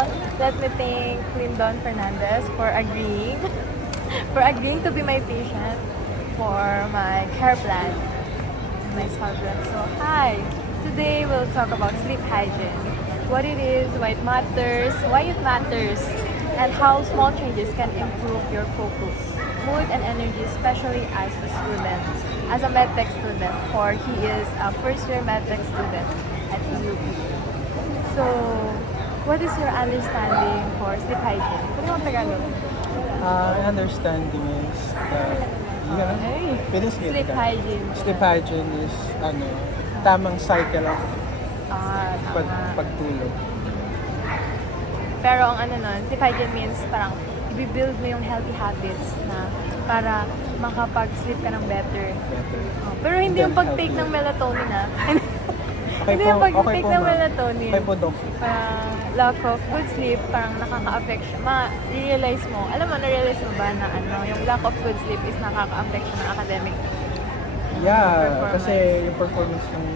all, let me thank Lyndon Fernandez for agreeing to be my patient for my care plan, my problem. So hi, today we'll talk about sleep hygiene, what it is, why it matters, and how small changes can improve your focus, mood, and energy, especially as a student, as a medtech student, for he is a first-year medtech student at UP. So, what is your understanding for sleep hygiene? Kung yung Tagalog? Understanding is that pwede Sleep hygiene. Sleep hygiene is tamang cycle of Tama. pagtulog. Pero ang sleep hygiene means parang i-build mo yung healthy habits na para makapag-sleep ka ng better. Oh, pero hindi yung pag-take ng melatonin hindi yung pag-take ng melatonin. Okay po, Dok. Lack of good sleep, parang nakaka-affect siya. Ma-realize mo, na-realize mo ba na yung lack of good sleep is nakaka-affect siya ng academic Yeah, performance? kasi yung performance ng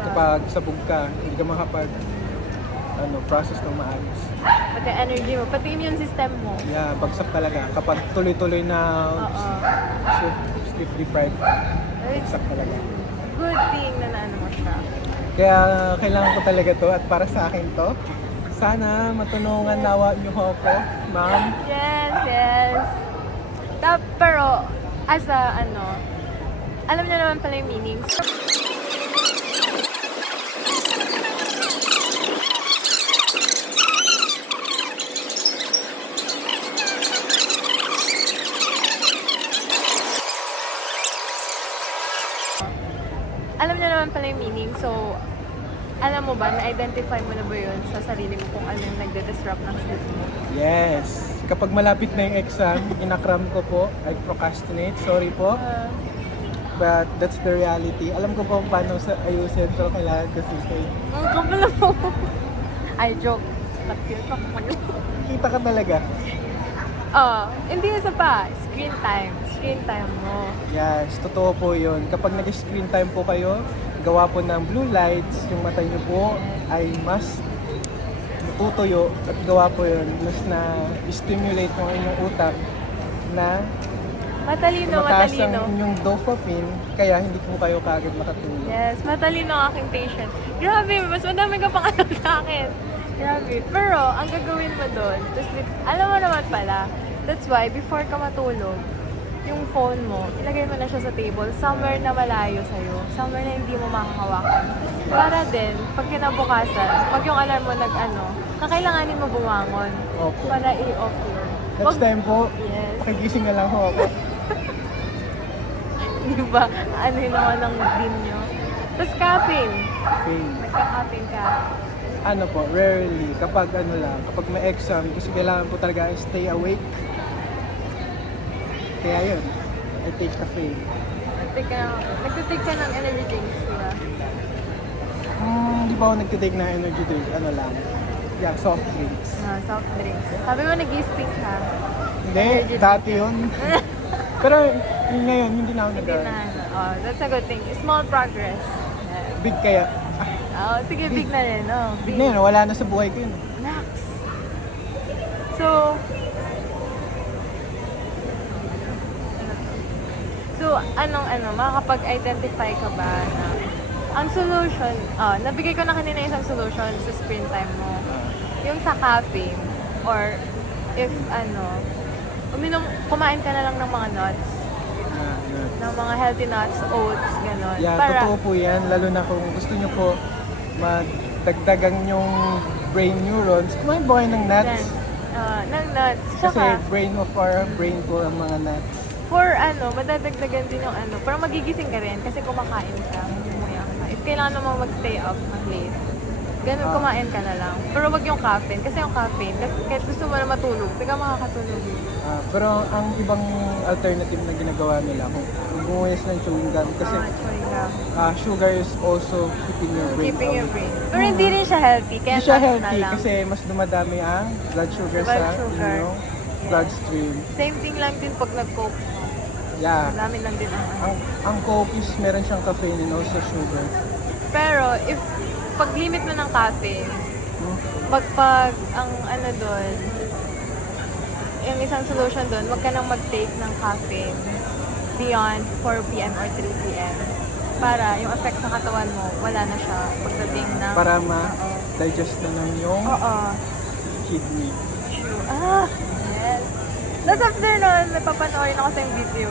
kapag sabog ka, hindi ka makapag process ng maayos. Pati energy mo, pati immune system mo. Yeah, bagsak talaga. Kapag tuloy-tuloy na sleep deprived, bagsak talaga. Good thing na mo siya. Kaya kailangan ko talaga to at para sa akin to. Sana matulungan nawa niyo ako, ma'am. Yes. Pero, as a, alam niyo naman pala yung meanings. Alam niyo naman pala yung meaning, so alam mo ba, na-identify mo na ba yun sa sarili mo kung ano yung nagde-disrupt ng sleep mo? Yes. Kapag malapit na yung exam, inakram ko po, I procrastinate, sorry po. But that's the reality. Alam ko po paano ayusin, pero kailangan kasi say. Ang kapala mo. Ay, joke. Kita ka talaga. Hindi isa pa. Screen time. Screen time mo. Yes, totoo po yun. Kapag nag-screen time po kayo, gawa po ng blue lights, yung mata nyo po ay mas natutuyo at gawa po yun, mas na-stimulate yung inyong utak na tumataas ang inyong dopamine, kaya hindi po kayo kaagad makatulog. Yes, matalino ang aking patient. Grabe, mas madami ka pang sa akin. Grabe. Pero, ang gagawin mo doon, alam mo naman pala, that's why, before ka matulog, yung phone mo, ilagay mo na siya sa table, somewhere na malayo sa'yo, somewhere na hindi mo makakawakan. Para din, pag kinabukasan, pag yung alarm mo kakailanganin mo bumangon. Opo. Para i-off yun. Next time po, Yes. pakigising na lang ho ako. Di ba? Ano yun naman ang din nyo? Tapos caffeine. Okay. Nagka-caffeine ka. Ano po, rarely, kapag kapag may exam, kasi kailangan po talaga stay awake. Kaya yun, I take caffeine. Nagtitake ka ng energy drinks, di ba? Hindi pa ako nagtitake ng energy drink, yeah, soft drinks. Soft drinks. Sabi mo nag-i-stick ka. Hindi, Energy dati yun. Pero ngayon, hindi na ako Hindi na. That's a good thing. Small progress. Big kaya. Sige, big na rin. Big na yun, wala na sa buhay ko yun. Max. So, makakapag-identify ka ba na ang solution, nabigay ko na kanina isang solution sa screen time mo. Yung sa caffeine, or if kumain ka na lang ng mga nuts, ng mga healthy nuts, oats, gano'n. Yeah, totoo po yan, lalo na kung gusto nyo po magdagdagan yung brain neurons, kumain po kayo ng nuts. Ng nuts. Kasi Tsaka, brain of our brain po ang mga nuts. for madadagdagan din yung pero magigising ka rin kasi kumakain ka, umuya ka. If kailangan mo mag-stay up, mag-late, ganun, kumain ka na lang. Pero wag yung caffeine, kasi yung caffeine, kahit gusto mo na matulog, di ka makakatulog. Pero ang ibang alternative na ginagawa nila, kung bumuhis ng chewing gum, kasi sugar is also keeping your brain Keeping your out. brain. Pero hindi rin siya healthy, kaya Hindi siya nuts na healthy lang. kasi mas dumadami ang blood sugar Blood sa sugar. inyong Yes. bloodstream. Same thing lang din pag nag-coke. Yeah. Dami lang din Ang Coke is meron siyang caffeine and also sugar. Pero, if pag limit mo ng caffeine, ang ano doon, yung isang solution doon, wag ka nang mag-take ng caffeine beyond 4 p.m. or 3 p.m. Para yung effect sa katawan mo, wala na siya pagdating ng... Para ma-digest na ng yung Oo. kidney. True. Yes. Tapos after nun, may papanoorin ako sa yung video.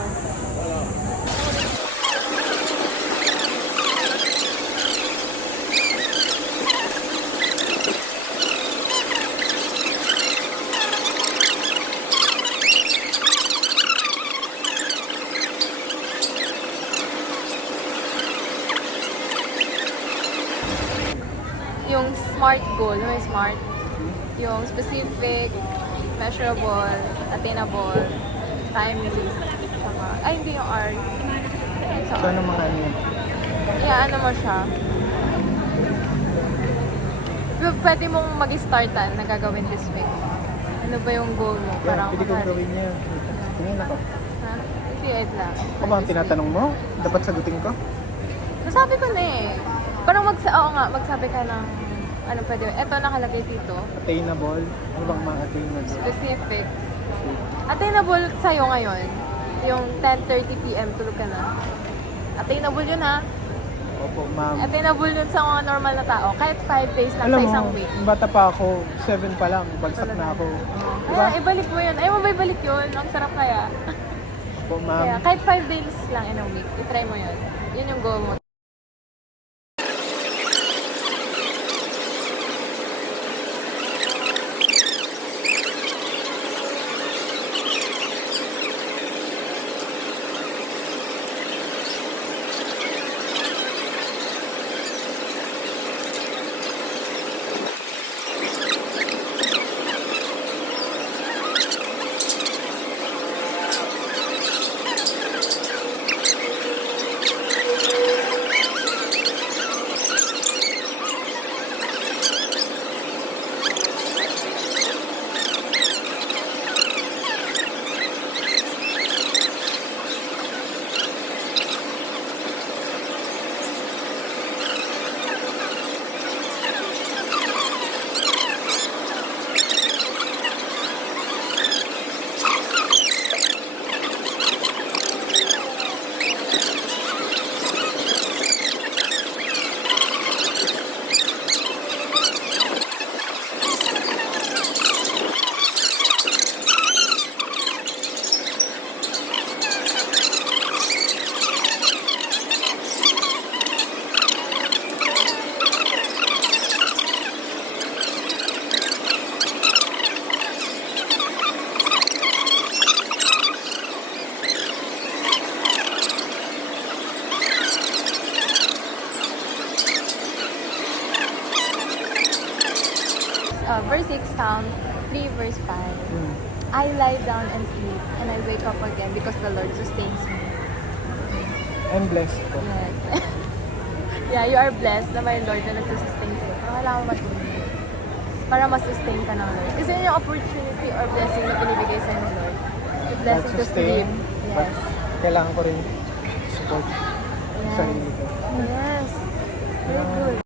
Yung SMART goal, yung SMART, yung specific, measurable, attainable, timely, saka, ay hindi yung R. Sa So, ano mga ano yun? yeah, ano mo siya. Pwede mong mag-startan na gagawin this week. Ano ba yung goal mo? Yan, pwede kong makari- gawin niya. Tingin ako. Ha? Hindi, wait lang. Ano ba ang tinatanong mo? Dapat sagutin ko? Nasabi ko na eh. Parang oo nga, magsabi ka ng, ano pwede, eto nakalagay dito. Attainable? Ano bang mga attainable? Specific. Attainable sa'yo ngayon. Yung 10:30 p.m. tulog ka na. Attainable yun ha. Opo, ma'am. Attainable yun sa mga normal na tao. Kahit 5 days lang Alam sa mo, isang week. bata pa ako, 7 pa lang, bagsak na ako. Diba? Kaya ibalik mo yun. Ayaw mo ba ibalik yun? Ang sarap kaya. Opo, Kaya ma'am. kahit 5 days lang in a week, itry mo yun. Yun yung goal mo. Verse 6, Psalm 3, verse 5. Hmm. I lie down and sleep, and I wake up again because the Lord sustains me. I'm blessed po. Yes. Yeah, you are blessed na may Lord na nagsusustain sa'yo. Pero kailangan mo matulog para ma-sustain ka ng Lord. Kasi yun yung opportunity or blessing na binibigay sa'yo ng Lord. The blessing to Sustain, sleep. but Yes. kailangan ko rin support Yes. sarili ko. Yes. Very good.